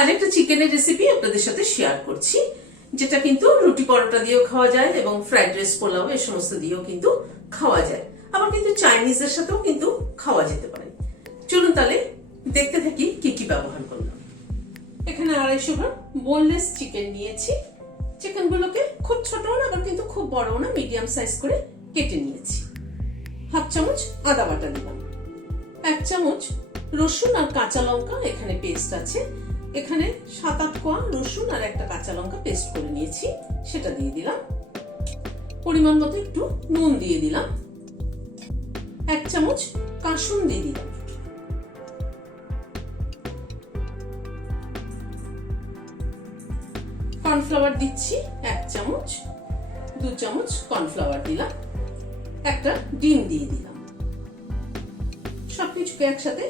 আরেকটা চিকেনের রেসিপি আপনাদের সাথে শেয়ার করছি, যেটা কিন্তু রুটি পরোটা দিয়েও খাওয়া যায় এবং ফ্রাইড রাইস পোলাও এই সমস্ত দিয়েও কিন্তু খাওয়া যায়, আবার কিন্তু চাইনিজের সাথেও কিন্তু খাওয়া যেতে পারে। চলুন তাহলে দেখতে থাকি কি কি ব্যবহার করলাম। এখানে 250 গ্রাম বোনলেস চিকেন নিয়েছি। চিকেন গুলোকে খুব ছোট না আবার কিন্তু খুব বড় না, মিডিয়াম সাইজ করে কেটে নিয়েছি। 1/2 চামচ আদা বাটা দিলাম। 1 চামচ রসুন আর কাঁচা লঙ্কা এখানে পেস্ট আছে। এখানে 7-8 কোয়া রসুন আর একটা কাঁচা লঙ্কা পেস্ট করে নিয়েছি, সেটা দিয়ে দিলাম। পরিমাণ মতো একটু নুন দিয়ে দিলাম। 1 চামচ কাসুন্দি দিলাম। কর্নফ্লাওয়ার দিচ্ছি 1 চামচ, 2 চামচ কর্নফ্লাওয়ার দিলাম। একটা ডিম দিয়ে দিলাম। সবকিছুকে একসাথে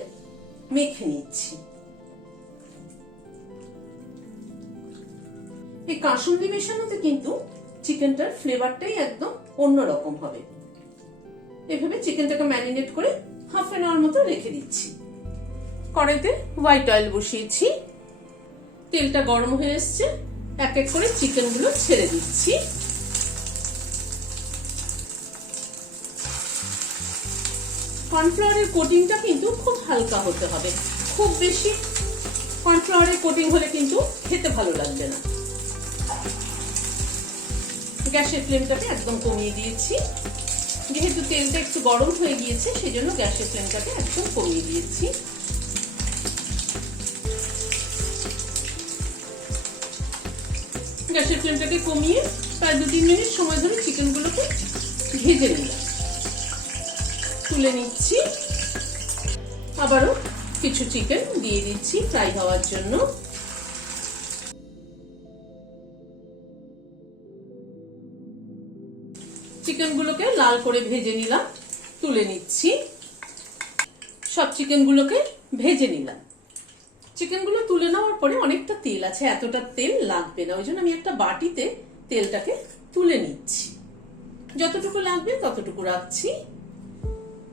মেখে নিচ্ছি। এই কাসুন্দি মেশানোতে কিন্তু চিকেনটার ফ্লেভারটাই একদম অন্যরকম হবে। এভাবে চিকেনটাকে ম্যারিনেট করে হাফ অ্যান আওয়ার মতো রেখে দিচ্ছি। কড়াইতে হোয়াইট অয়েল বসিয়েছি, তেলটা গরম হয়ে এসছে। এক এক করে চিকেন গুলো ছেড়ে দিচ্ছি। কর্নফ্লাওয়ারের কোটিংটা কিন্তু খুব হালকা হতে হবে, খুব বেশি কর্নফ্লাওয়ারের কোটিং হলে কিন্তু খেতে ভালো লাগবে না। গ্যাসের ফ্লেমটাকে একদম কমিয়ে দিয়েছি। যেহেতু তেলটা একটু গরম হয়ে গিয়েছে সেই জন্য গ্যাসের ফ্লেমটাকে একদম কমিয়ে দিয়েছি। গ্যাসের ফ্লেমটাকে কমিয়ে প্রায় 2-3 মিনিট সময় ধরে চিকেন গুলোকে ভেজে নিলাম। তুলে নিচ্ছি। আবারও কিছু চিকেন দিয়ে দিচ্ছি ফ্রাই হওয়ার জন্য। চিকেন গুলোকে লাল করে ভেজে নিলাম, তুলে নিচ্ছি। সব চিকেন গুলোকে ভেজে নিলাম। চিকেন গুলো তুলে নেওয়ার পরে অনেকটা তেল আছে, এতটা তেল লাগবে না, ওই জন্য আমি একটা বাটিতে তেলটাকে তুলে নিচ্ছি। যতটুকু লাগবে ততটুকু রাখছি।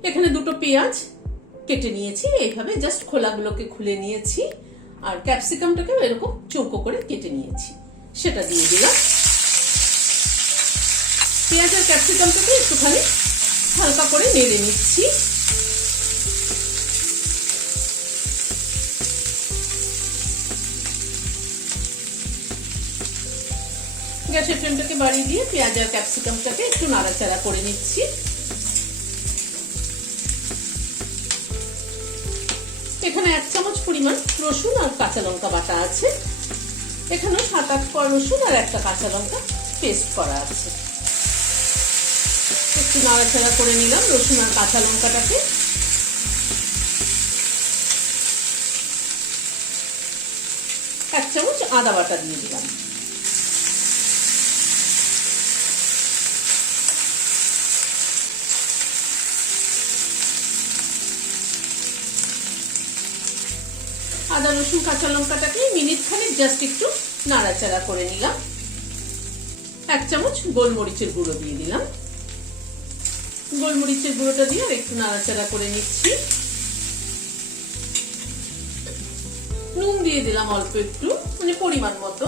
এখানে 2টো পেঁয়াজ কেটে নিয়েছি, এইভাবে জাস্ট খোলাগুলোকে খুলে নিয়েছি। আর ক্যাপসিকামটাকেও এরকম চৌকো করে কেটে নিয়েছি, সেটা দিয়ে দিলাম। পেঁয়াজ আর ক্যাপসিকামটাকে একটুখানি হালকা করে নেড়ে নিচ্ছি। গ্যাসের ফ্লেমটাকে বাড়িয়ে দিয়ে পেঁয়াজ আর ক্যাপসিকামটাকে একটু নাড়াচাড়া করে নিচ্ছি। এখানে 1 চামচ পরিমাণ রসুন আর কাঁচা লঙ্কা বাটা আছে। এখানে 7-8 কোয়া রসুন আর একটা কাঁচা লঙ্কা পেস্ট করা আছে। একটু নাড়াচাড়া করে নিলাম রসুন আর কাঁচা লঙ্কাটাকে। এক চামচ আদা বাটা দিয়ে দিলাম। আদা রসুন কাঁচা লঙ্কাটাকে মিনিট খানেক জাস্ট একটু নাড়াচাড়া করে নিলাম। 1 চামচ গোলমরিচের গুঁড়ো দিয়ে দিলাম। গোলমরিচের গুঁড়োটা দিয়ে একটু নাড়াচাড়া করে নিচ্ছি। নুন দিয়ে দিলাম অল্প একটু, মানে পরিমাণ মতো।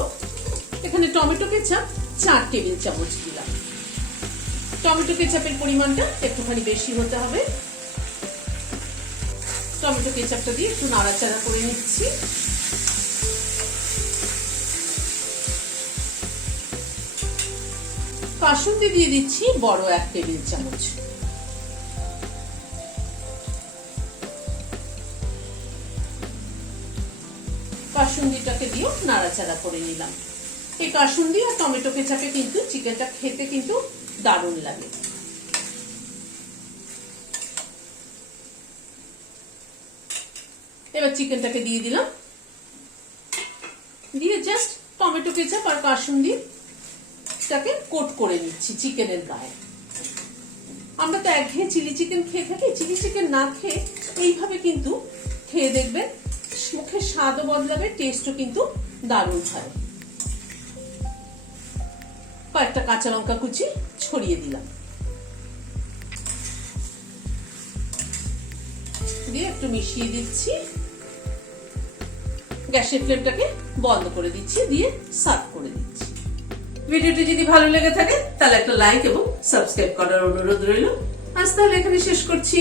এখানে টমেটো কেচাপ 4 টেবিল চামচ দিলাম। টমেটো কেচাপের পরিমাণটা একটুখানি বেশি হতে হবে। টমেটো কেচাপটা দিয়ে একটু নাড়াচাড়া করে নিচ্ছি। কাসুন্দি দিয়ে দিচ্ছি বড় 1 টেবিল চামচ। কাসুন্দিটাকে দিয়েও নাড়াচাড়া করে নিলাম। এই কাসুন্দি আর টমেটো কেচাপে কিন্তু চিকেনটা খেতে কিন্তু দারুণ লাগে। এবার চিকেনটাকে দিয়ে দিলাম, দিয়ে জাস্ট টমেটো কেচাপ আর কাসুন্দিটাকে কোট করে নিচ্ছি চিকেনের গায়ে। আমরা তো একঘেয়ে চিলি চিকেন খেয়ে থাকি, চিলি চিকেন না খেয়ে এইভাবে কিন্তু খেয়ে দেখবেন, মুখের স্বাদও বদলাবে, টেস্টও কিন্তু দারুণ হয়। কয়েকটা কাঁচা লঙ্কা কুচি ছড়িয়ে দিলাম, দিয়ে একটু মিশিয়ে দিচ্ছি। গ্যাসের ফ্লেমটাকে বন্ধ করে দিচ্ছি, দিয়ে সার্ভ করে দিচ্ছি। ভিডিওটি যদি ভালো লেগে থাকে তাহলে একটা লাইক এবং সাবস্ক্রাইব করার অনুরোধ রইল। আজ তাহলে এখানে শেষ করছি।